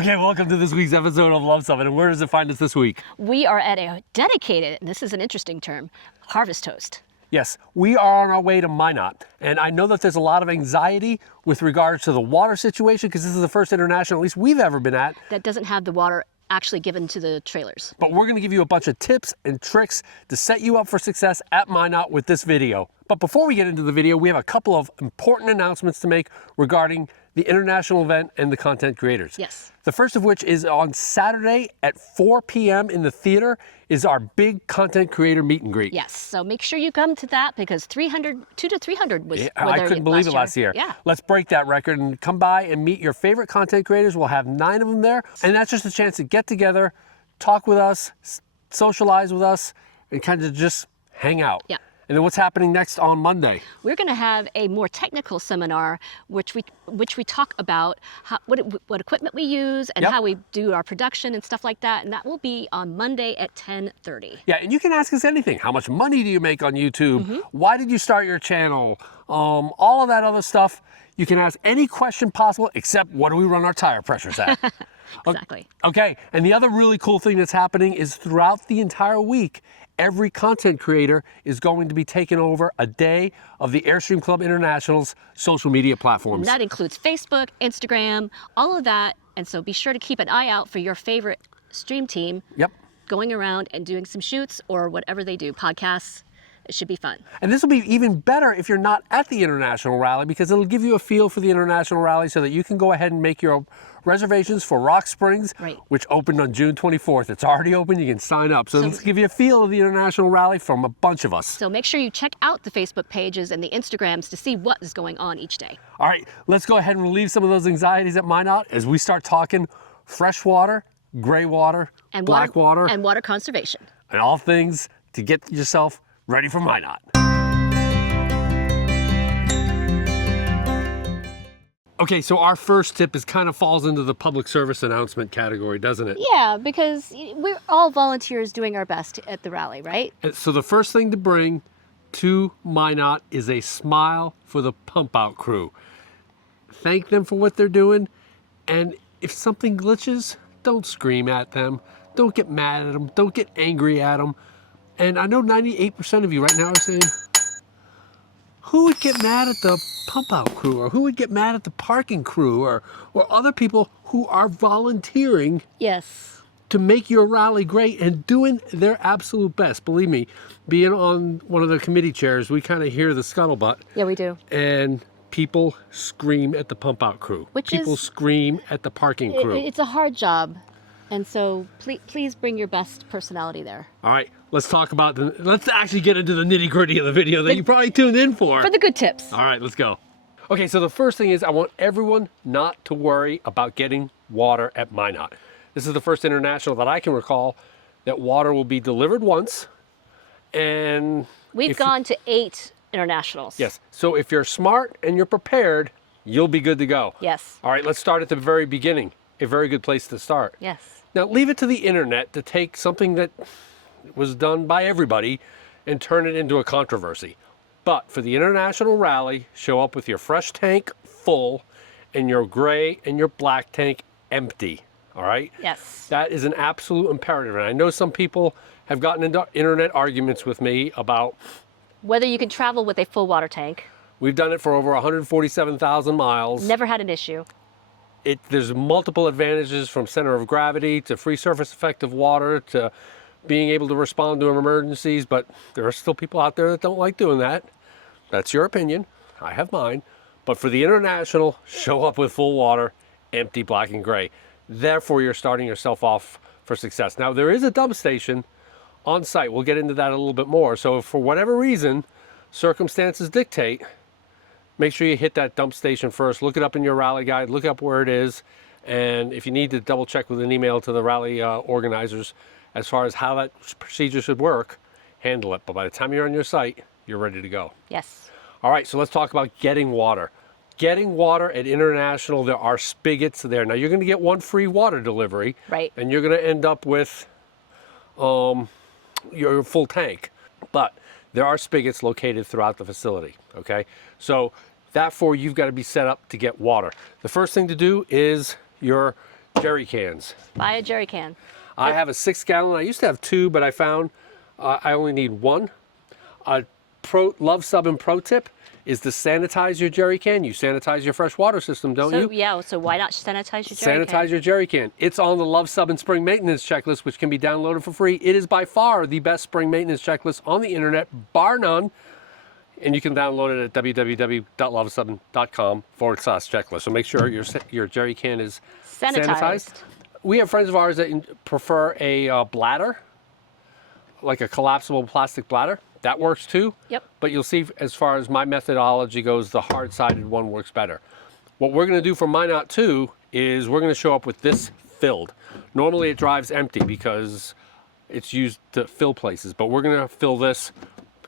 Okay, welcome to this week's episode of Luv Subbin. And where does it find us this week? We are at a dedicated, and this is an interesting term, harvest host. Yes, we are on our way to Minot. And I know that there's a lot of anxiety with regards to the water situation because this is the first international, at least we've ever been at, that doesn't have the water actually given to the trailers. But we're going to give you a bunch of tips and tricks to set you up for success at Minot with this video. But before we get into the video, we have a couple of important announcements to make regarding the international event and the content creators. Yes. The first of which is on Saturday at 4 p.m. in the theater is our big content creator meet and greet. Yes, so make sure you come to that because 200 to 300 was I couldn't believe it last year. Yeah. Let's break that record and come by and meet your favorite content creators. We'll have 9 of them there. And that's just a chance to get together, talk with us, socialize with us, and kind of just hang out. Yeah. And then what's happening next on Monday? We're going to have a more technical seminar, which we talk about what equipment we use and how we do our production and stuff like that. And that will be on Monday at 10:30. Yeah, and you can ask us anything. How much money do you make on YouTube? Why did you start your channel? All of that other stuff. You can ask any question possible except what do we run our tire pressures at? Exactly. Okay, and the other really cool thing that's happening is throughout the entire week, every content creator is going to be taking over a day of the Airstream Club International's social media platforms. And that includes Facebook, Instagram, all of that. And so be sure to keep an eye out for your favorite stream team going around and doing some shoots or whatever they do, podcasts. It should be fun. And this will be even better if you're not at the International Rally because it'll give you a feel for the International Rally so that you can go ahead and make your reservations for Rock Springs, which opened on June 24th. It's already open. You can sign up. So let's give you a feel of the International Rally from a bunch of us. So make sure you check out the Facebook pages and the Instagrams to see what is going on each day. All right, let's go ahead and relieve some of those anxieties at Minot as we start talking fresh water, gray water, and black water, and water conservation. And all things to get yourself ready for Minot. Okay, so our first tip kind of falls into the public service announcement category, doesn't it? Yeah, because we're all volunteers doing our best at the rally, right? So the first thing to bring to Minot is a smile for the pump out crew. Thank them for what they're doing, and if something glitches, don't scream at them. Don't get mad at them. Don't get angry at them. And I know 98% of you right now are saying, who would get mad at the pump out crew, or who would get mad at the parking crew, or other people who are volunteering to make your rally great and doing their absolute best. Believe me, being on one of the committee chairs, we kind of hear the scuttlebutt. Yeah, we do. And people scream at the pump out crew. People scream at the parking crew. It's a hard job. And so please bring your best personality there. All right, let's talk about let's actually get into the nitty gritty of the video that you probably tuned in for. For the good tips. All right, let's go. Okay, so the first thing is I want everyone not to worry about getting water at Minot. This is the first international that I can recall that water will be delivered once. And we've gone to 8 internationals. Yes, so if you're smart and you're prepared, you'll be good to go. Yes. All right, let's start at the very beginning. A very good place to start. Yes. Now leave it to the internet to take something that was done by everybody and turn it into a controversy. But for the International Rally, show up with your fresh tank full and your gray and your black tank empty. All right? Yes. That is an absolute imperative. And I know some people have gotten into internet arguments with me about whether you can travel with a full water tank. We've done it for over 147,000 miles. Never had an issue. There's multiple advantages from center of gravity to free surface effect of water to being able to respond to emergencies, but there are still people out there that don't like doing that. That's your opinion. I have mine. But for the international, show up with full water, empty, black and gray. Therefore, you're starting yourself off for success. Now, there is a dump station on site. We'll get into that a little bit more. So if for whatever reason, circumstances dictate, make sure you hit that dump station first. Look it up in your rally guide. Look up where it is. And if you need to double check with an email to the rally organizers as far as how that procedure should work, handle it. But by the time you're on your site, you're ready to go. Yes. All right, so let's talk about getting water. Getting water at International, there are spigots there. Now, you're going to get one free water delivery. Right. And you're going to end up with your full tank. But there are spigots located throughout the facility, okay? So, therefore, you've got to be set up to get water. The first thing to do is your jerry cans. Buy a jerry can. I have a 6-gallon. I used to have 2, but I found I only need 1. A Luv Subbin pro tip is to sanitize your jerry can. You sanitize your fresh water system, don't you? Yeah, so why not sanitize your jerry can? Sanitize your jerry can. It's on the Luv Subbin spring maintenance checklist, which can be downloaded for free. It is by far the best spring maintenance checklist on the internet, bar none. And you can download it at www.luvsubbin.com/checklist. So make sure your jerry can is sanitized. We have friends of ours that prefer a bladder, like a collapsible plastic bladder. That works too. Yep. But you'll see, as far as my methodology goes, the hard-sided one works better. What we're going to do for Minot too is we're going to show up with this filled. Normally it drives empty because it's used to fill places, but we're going to fill this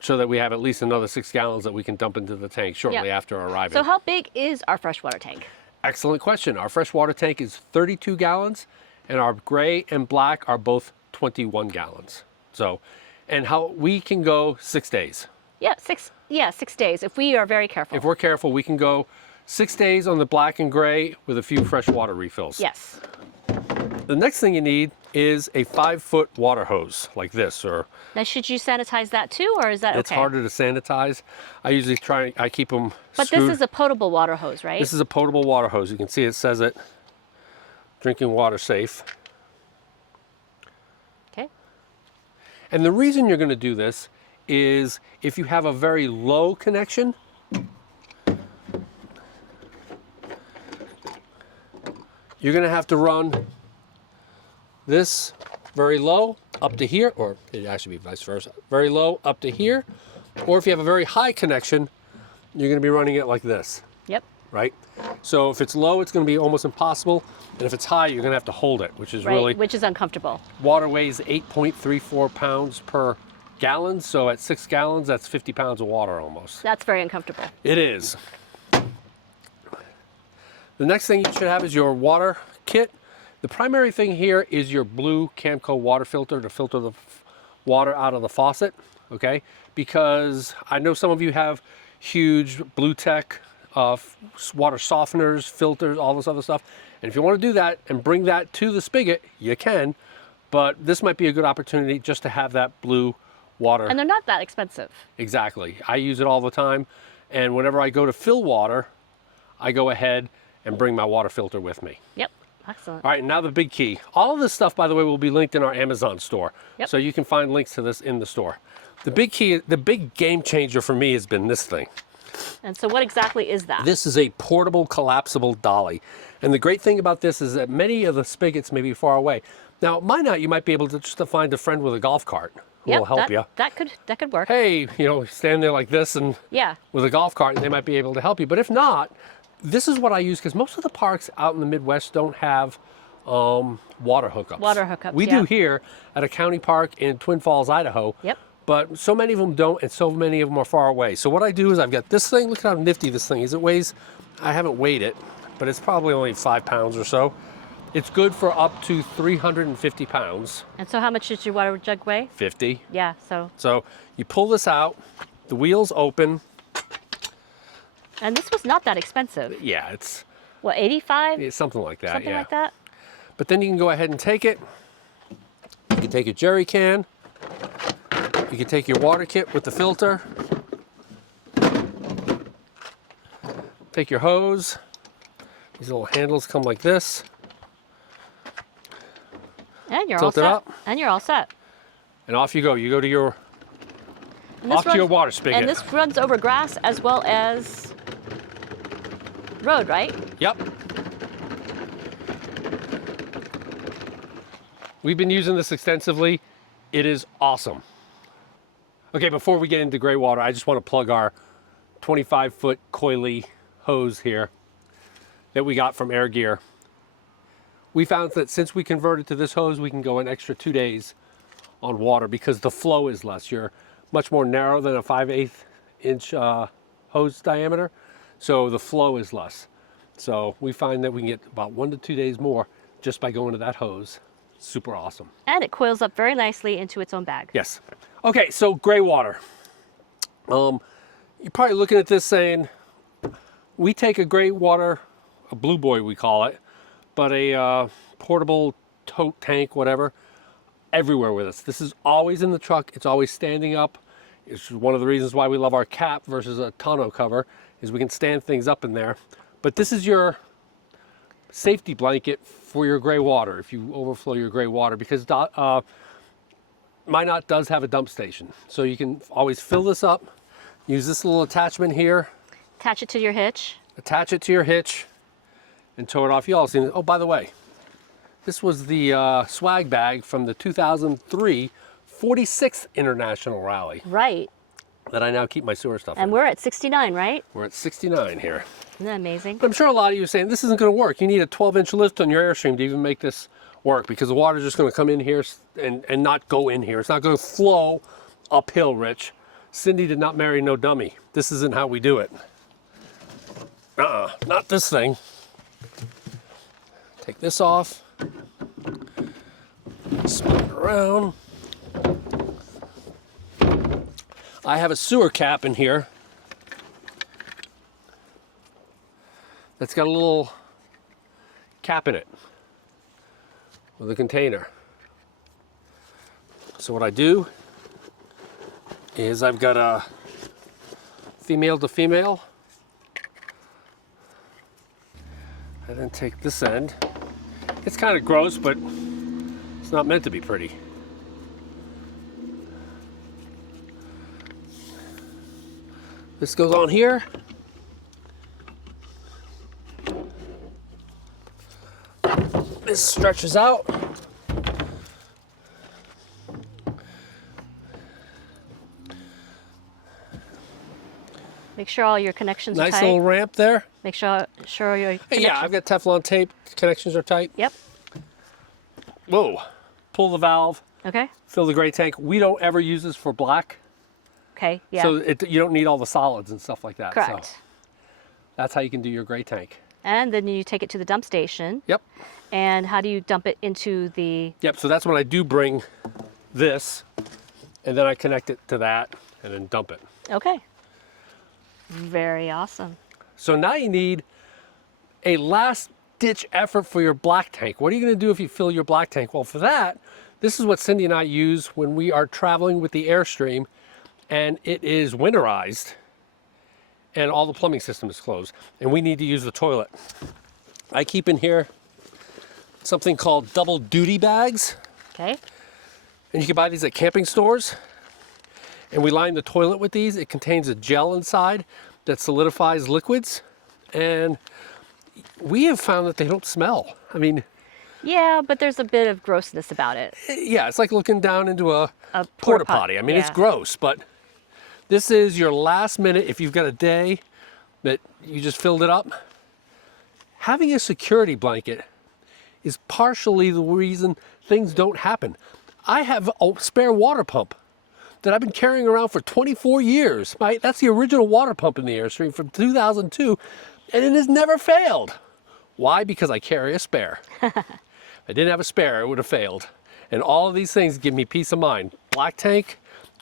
so that we have at least another 6 gallons that we can dump into the tank shortly after arriving. So how big is our freshwater tank? Excellent question. Our freshwater tank is 32 gallons, and our gray and black are both 21 gallons. So, and how we can go 6 days. Yeah, 6 days if we are very careful. If we're careful, we can go 6 days on the black and gray with a few freshwater refills. Yes. The next thing you need is a 5-foot water hose like this, or now should you sanitize that too, or is that it's okay? harder to sanitize. I usually I keep them But screwed. this is a potable water hose, right? This is a potable water hose. You can see it says it, drinking water safe. Okay. And the reason you're going to do this is if you have a very low connection, you're going to have to run this very low up to here, or it actually be vice versa, very low up to here. Or if you have a very high connection, you're going to be running it like this. Yep. Right? So if it's low, it's going to be almost impossible. And if it's high, you're going to have to hold it, which is really... which is uncomfortable. Water weighs 8.34 pounds per gallon. So at 6 gallons, that's 50 pounds of water almost. That's very uncomfortable. It is. The next thing you should have is your water kit. The primary thing here is your blue Camco water filter to filter the water out of the faucet, okay? Because I know some of you have huge Blue Tech water softeners, filters, all this other stuff. And if you want to do that and bring that to the spigot, you can. But this might be a good opportunity just to have that blue water. And they're not that expensive. Exactly. I use it all the time. And whenever I go to fill water, I go ahead and bring my water filter with me. Yep. Excellent. All right, now the big key. All of this stuff, by the way, will be linked in our Amazon store. Yep. So you can find links to this in the store. The big key, the big game changer for me has been this thing. And so what exactly is that? This is a portable collapsible dolly. And the great thing about this is that many of the spigots may be far away. Now, at Minot, you might be able to just to find a friend with a golf cart who will help you. That could work. Hey, you know, stand there like this and with a golf cart, and they might be able to help you. But if not, this is what I use because most of the parks out in the Midwest don't have water hookups. Water hookups, We do here at a county park in Twin Falls, Idaho. Yep. But so many of them don't, and so many of them are far away. So what I do is I've got this thing. Look at how nifty this thing is. It weighs, I haven't weighed it, but it's probably only 5 pounds or so. It's good for up to 350 pounds. And so how much does your water jug weigh? 50. Yeah, so. So you pull this out, the wheels open. And this was not that expensive. Yeah, it's... What, 85? Yeah, something like that, Something like that? But then you can go ahead and take it. You can take a jerry can. You can take your water kit with the filter. Take your hose. These little handles come like this. And you're Tilt all it set. up. And you're all set. And off you go. You go to your to your water spigot. And this runs over grass as well as road, right? Yep. We've been using this extensively. It is awesome. Okay, before we get into gray water, I just want to plug our 25-foot coily hose here that we got from Air Gear. We found that since we converted to this hose, we can go an extra 2 days on water because the flow is less. You're much more narrow than a 5/8 inch hose diameter, so the flow is less. So we find that we can get about 1 to 2 days more just by going to that hose. Super awesome. And it coils up very nicely into its own bag. Yes. Okay, so gray water. You're probably looking at this saying, we take a gray water, a blue boy we call it, but a portable tote tank, whatever, everywhere with us. This is always in the truck. It's always standing up. It's one of the reasons why we love our cap versus a tonneau cover, is we can stand things up in there. But this is your safety blanket for your gray water if you overflow your gray water, because Minot does have a dump station. So you can always fill this up, use this little attachment here. Attach it to your hitch. Attach it to your hitch and tow it off. You all seen it. Oh, by the way, this was the swag bag from the 2003 46th International Rally. Right. That I now keep my sewer stuff in. And we're at 69, right? We're at 69 here. Isn't that amazing? But I'm sure a lot of you are saying, this isn't going to work. You need a 12-inch lift on your Airstream to even make this work, because the water's just going to come in here and not go in here. It's not going to flow uphill, Rich. Cindy did not marry no dummy. This isn't how we do it. Not this thing. Take this off. Spin it around. I have a sewer cap in here that's got a little cap in it with a container. So what I do is I've got a female to female. I then take this end. It's kind of gross, but it's not meant to be pretty. This goes on here. This stretches out. Make sure all your connections are tight. Nice little ramp there. Make sure your Yeah, I've got Teflon tape. Connections are tight. Yep. Whoa. Pull the valve. Okay. Fill the gray tank. We don't ever use this for black. Okay, yeah. So you don't need all the solids and stuff like that. Correct. So that's how you can do your gray tank. And then you take it to the dump station. Yep. And how do you dump it into the... Yep, so that's when I do bring this, and then I connect it to that, and then dump it. Okay. Very awesome. So now you need a last-ditch effort for your black tank. What are you going to do if you fill your black tank? Well, for that, this is what Cindy and I use when we are traveling with the Airstream, and it is winterized, and all the plumbing system is closed, and we need to use the toilet. I keep in here something called double duty bags. Okay. And you can buy these at camping stores. And we line the toilet with these. It contains a gel inside that solidifies liquids. And we have found that they don't smell. I mean... Yeah, but there's a bit of grossness about it. Yeah, it's like looking down into a porta potty. I mean, yeah. It's gross, but this is your last minute. If you've got a day that you just filled it up, having a security blanket is partially the reason things don't happen. I have a spare water pump that I've been carrying around for 24 years. That's the original water pump in the Airstream from 2002, and it has never failed. Why? Because I carry a spare. If I didn't have a spare, it would have failed. And all of these things give me peace of mind. Black tank,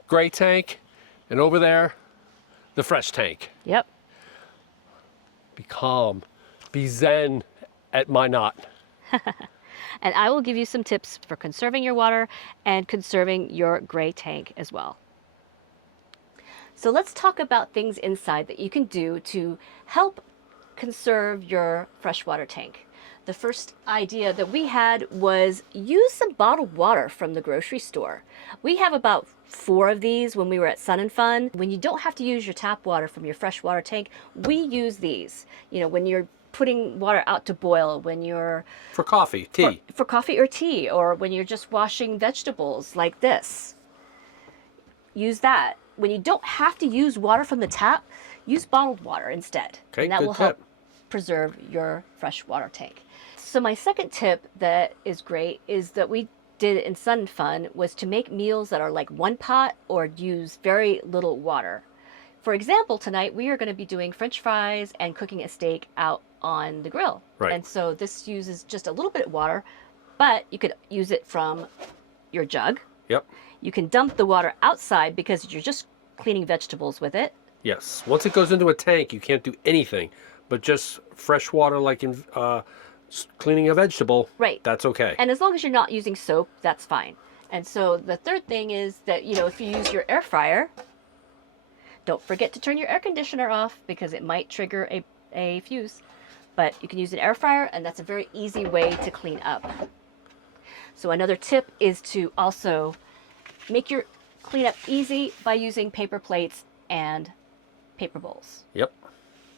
gray tank, and over there, the fresh tank. Yep. Be calm, be zen at Minot. And I will give you some tips for conserving your water and conserving your gray tank as well. So let's talk about things inside that you can do to help conserve your freshwater tank. The first idea that we had was use some bottled water from the grocery store. We have about 4 of these when we were at Sun and Fun. When you don't have to use your tap water from your freshwater tank, we use these. You know, when you're putting water out to boil, when you're... For coffee, tea. For coffee or tea, or when you're just washing vegetables like this. Use that. When you don't have to use water from the tap, use bottled water instead. Okay, and that good will help tip. preserve your freshwater tank. So my second tip that is great is that we did in Sun and Fun was to make meals that are like one pot or use very little water. For example, tonight we are going to be doing French fries and cooking a steak out on the grill. Right. And so this uses just a little bit of water, but you could use it from your jug. Yep. You can dump the water outside because you're just cleaning vegetables with it. Yes. Once it goes into a tank, you can't do anything but just fresh water like in cleaning a vegetable, Right. that's okay. And as long as you're not using soap, that's fine. And so the third thing is that, you know, if you use your air fryer, don't forget to turn your air conditioner off because it might trigger a fuse. But you can use an air fryer, and that's a very easy way to clean up. So another tip is to also make your cleanup easy by using paper plates and paper bowls. Yep.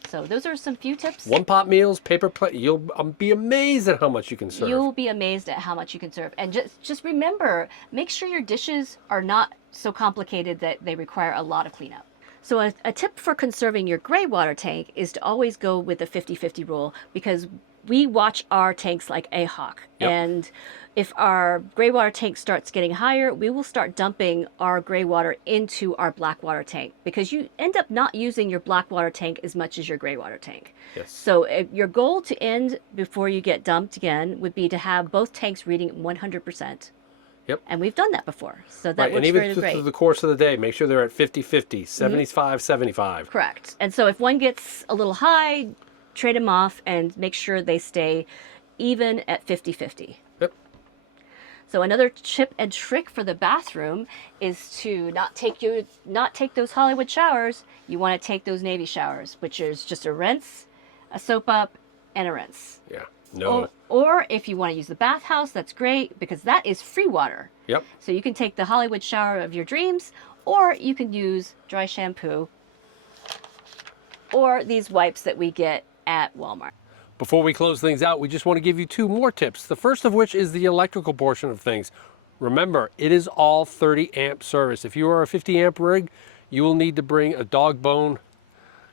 So those are some few tips. One pot meals, paper plate. You'll be amazed at how much you can serve. You'll be amazed at how much you can serve. And just remember, make sure your dishes are not so complicated that they require a lot of cleanup. So a tip for conserving your gray water tank is to always go with the 50-50 rule, because we watch our tanks like a hawk. Yep. And if our gray water tank starts getting higher, we will start dumping our gray water into our black water tank, because you end up not using your black water tank as much as your gray water tank. Yes. So your goal to end before you get dumped again would be to have both tanks reading 100%. Yep. And we've done that before. So that Right, works and even very great. through the course of the day, make sure they're at 50-50, 75-75. Correct. And so if one gets a little high, trade them off and make sure they stay even at 50-50. Yep. So another tip and trick for the bathroom is to not take those Hollywood showers. You want to take those Navy showers, which is just a rinse, a soap up, and a rinse. Yeah. No. Or if you want to use the bathhouse, that's great, because that is free water. Yep. So you can take the Hollywood shower of your dreams, or you can use dry shampoo, or these wipes that we get at Walmart. Before we close things out, we just want to give you 2 more tips. The first of which is the electrical portion of things. Remember, it is all 30 amp service. If you are a 50 amp rig, you will need to bring a dog bone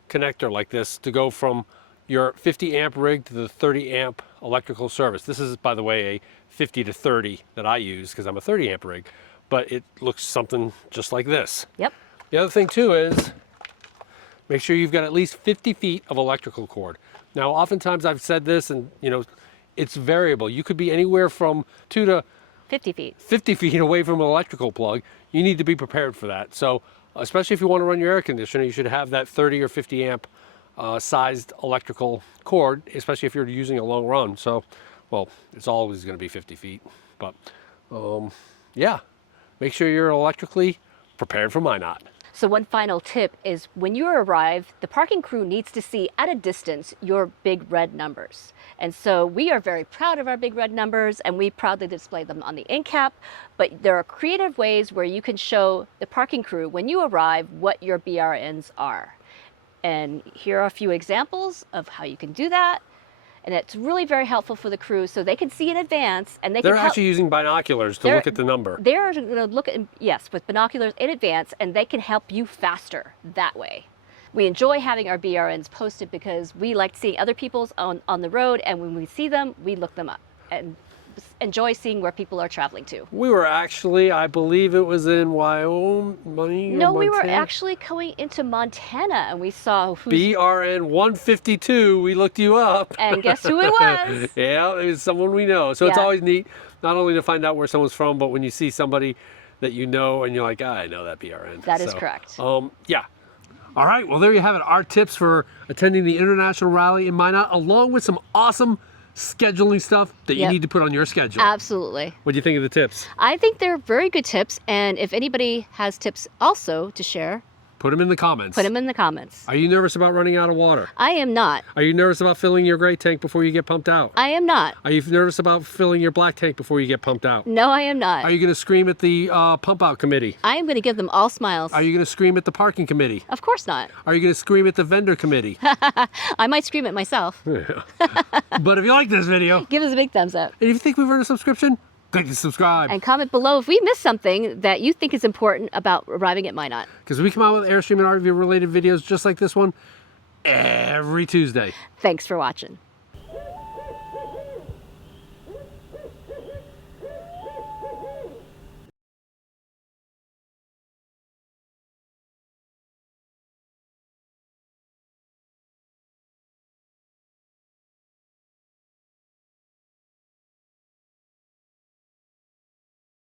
connector like this to go from your 50 amp rig to the 30 amp electrical service. This is, by the way, a 50 to 30 that I use because I'm a 30 amp rig, but it looks something just like this. Yep. The other thing too is make sure you've got at least 50 feet of electrical cord. Now, oftentimes I've said this, and you know, it's variable. You could be anywhere from 2 to 50 feet. 50 feet away from an electrical plug. You need to be prepared for that. So, especially if you want to run your air conditioner, you should have that 30 or 50 amp sized electrical cord, especially if you're using a long run. So, well, it's always going to be 50 feet. But, yeah, make sure you're electrically prepared for Minot. So one final tip is when you arrive, the parking crew needs to see at a distance your big red numbers. And so we are very proud of our big red numbers, and we proudly display them on the end cap. But there are creative ways where you can show the parking crew when you arrive what your BRNs are. And here are a few examples of how you can do that. And it's really very helpful for the crew so they can see in advance, and They're actually using binoculars to look at the number. They're going to look at, yes, with binoculars in advance, and they can help you faster that way. We enjoy having our BRNs posted because we like seeing other people's on the road, and when we see them, we look them up and enjoy seeing where people are traveling to. We were actually, I believe it was in Wyoming. No, we were actually going into Montana, and we saw who's... BRN 152. We looked you up. And guess who it was? Yeah, it was someone we know. So it's Yeah. always neat, not only to find out where someone's from, but when you see somebody that you know and you're like, I know that BRN. That is correct. Yeah. All right, well, there you have it. Our tips for attending the International Rally in Minot, along with some awesome scheduling stuff that you Yep. need to put on your schedule. Absolutely. What do you think of the tips? I think they're very good tips, and if anybody has tips also to share, Put them in the comments. put them in the comments. Are you nervous about running out of water? I am not. Are you nervous about filling your gray tank before you get pumped out? I am not. Are you nervous about filling your black tank before you get pumped out? No, I am not. Are you going to scream at the pump out committee? I am going to give them all smiles. Are you going to scream at the parking committee? Of course not. Are you going to scream at the vendor committee? I might scream at myself. But if you like this video, Give us a big thumbs up. and if you think we've earned a subscription, click the subscribe. And comment below if we missed something that you think is important about arriving at Minot. Because we come out with Airstream and RV related videos just like this one every Tuesday. Thanks for watching.